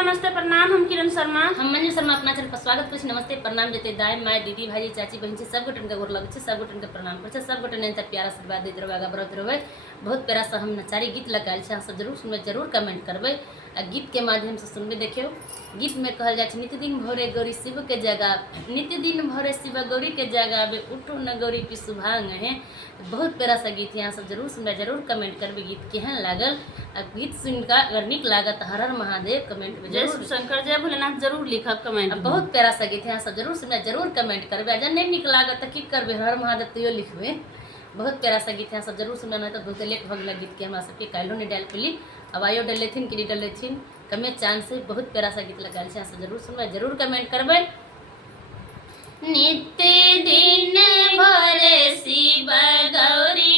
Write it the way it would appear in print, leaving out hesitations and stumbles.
नमस्ते प्रणाम। हम किरण शर्मा, हम मंजू शर्मा अपना चैनल पर स्वागत करै छी। नमस्ते प्रणाम जते दाई माय दीदी भाई चाची बहन छी सब गोटन के गोर लगै छै, सब गोटन के प्रणाम करै छै, सब गोटन ने प्यारा आशीर्वाद दैत रहबै, आगा बढ़त रहबै। बहुत प्यारा सा हम नचारी गीत लगायल छै, अहाँ सब जरूर सुनबै, जरूर कमेंट करबै आ गीत के माध्यम से सुनबै। देखियो गीत में कहल जाय छै नित्य दिन भोरे गौरी शिव के जगह, नित्य दिन भोरे शिव गौरी के जगह बे उठो न गौरी पिसु भांग है। बहुत प्यारा सा गीत है, अहाँ सब जरूर सुनबै, जरूर कमेंट करबै गीत केहन लागल। आ गीत सुनकर अगर निक लागत हर हर महादेव कमेंट में जय जरूर शंकर जय भोलेनाथ जरूर लिखब कमेंट में। बहुत प्यारा सा गीत है, अहाँ सब जरूर सुनबै, जरूर कमेंट करबै। जब नहीं निक लागत त की करबै, हर महादेव तैयो लिखबै। बहुत प्यारा सा गीत है, सब जरूर सुनना। नहीं तो बहुत लेट भ गेल गीत के हमरा सबके काल्हो नहीं डाल पेली, अब आइयो डाल लेथिन कि नहीं डाल लेथिन कमे चांस से। बहुत प्यारा सा गीत लगाल छै, अहाँ सब जरूर सुनबै, जरूर कमेंट करबै। नित्य दिन भोरे शिव गौरी